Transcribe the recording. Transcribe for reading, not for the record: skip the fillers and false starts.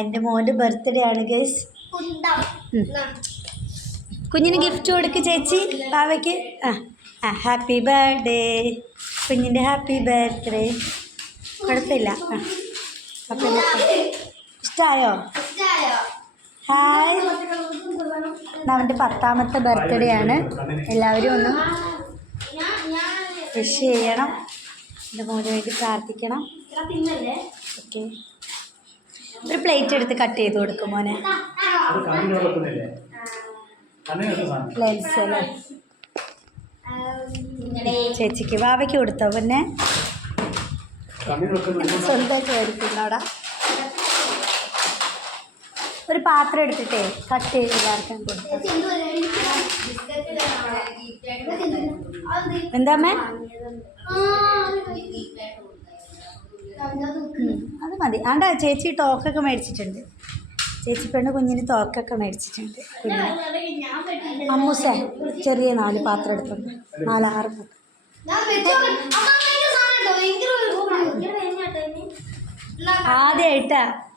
എൻ്റെ മോൻ്റെ ബർത്ത്ഡേ ആണ് ഗൈസ്. കുഞ്ഞിന് ഗിഫ്റ്റ് കൊടുക്ക് ചേച്ചി ബാവയ്ക്ക്. ഹാപ്പി ബർത്ത്ഡേ കുഞ്ഞിൻ്റെ, ഹാപ്പി ബർത്ത്ഡേ. കുഴപ്പമില്ല. കുഴപ്പമില്ല. ഇഷ്ടമായോ? ഹായ്. അവൻ്റെ 10ാമത്തെ ബർത്ത്ഡേ ആണ്. എല്ലാവരും ഒന്ന് വിഷ് ചെയ്യണം. എൻ്റെ മോന് വേണ്ടി പ്രാർത്ഥിക്കണം. ഓക്കെ, ഒരു പ്ലേറ്റ് എടുത്ത് കട്ട് ചെയ്ത് കൊടുക്കും മോനെ. ലെൻസ് അല്ലേ ചേച്ചിക്ക്? വാവയ്ക്ക് കൊടുത്തോ? പിന്നെ സ്വന്തമായിട്ട് മേടിക്കുന്നോടാ. ഒരു പാത്രം എടുത്തിട്ടേ കട്ട് ചെയ്ത് എല്ലാവർക്കും കൊടുത്തു. എന്താമ്മേ? അത് മതി. ആണ്ട ചേച്ചി ടോക്കൊക്കെ മേടിച്ചിട്ടുണ്ട്. ചേച്ചി പെണ്ണ് കുഞ്ഞിന് തോക്കൊക്കെ മേടിച്ചിട്ടുണ്ട്. കുഞ്ഞിന് അമ്മൂസേ ചെറിയ 4 പാത്രം എടുത്തുണ്ട്. 4-6 പാത്രം. ആദ്യമായിട്ടാ